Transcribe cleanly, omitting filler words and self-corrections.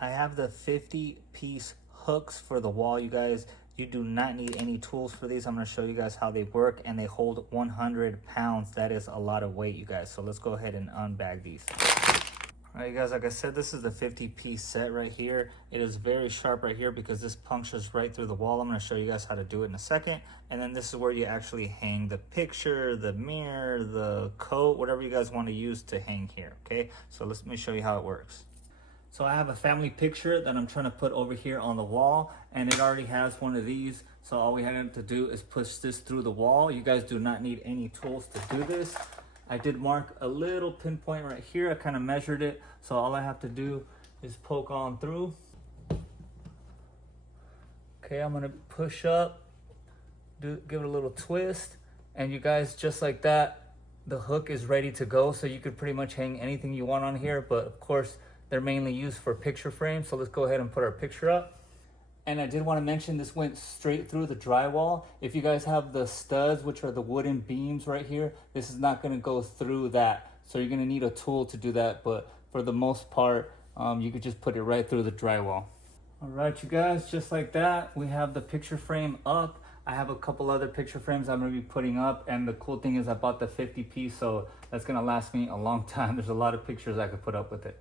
I have the 50-piece hooks for the wall, you guys. You do not need any tools for these. I'm going to show you guys how they work, and they hold 100 pounds. That is a lot of weight, you guys. So let's go ahead and unbag these. All right, you guys, like I said, this is the 50-piece set right here. It is very sharp right here because this punctures right through the wall. I'm going to show you guys how to do it in a second. And then this is where you actually hang the picture, the mirror, the coat, whatever you guys want to use to hang here, okay? So let me show you how it works. So I have a family picture that I'm trying to put over here on the wall, and it already has one of these. So all we have to do is push this through the wall. You guys do not need any tools to do this. I did mark a little pinpoint right here. I kind of measured it. So all I have to do is poke on through. Okay, I'm gonna push up, give it a little twist. And you guys, just like that, the hook is ready to go. So you could pretty much hang anything you want on here, but of course, they're mainly used for picture frames. So let's go ahead and put our picture up. And I did want to mention this went straight through the drywall. If you guys have the studs, which are the wooden beams right here, this is not going to go through that. So you're going to need a tool to do that. But for the most part, you could just put it right through the drywall. All right, you guys, just like that, we have the picture frame up. I have a couple other picture frames I'm going to be putting up. And the cool thing is I bought the 50-piece, so that's going to last me a long time. There's a lot of pictures I could put up with it.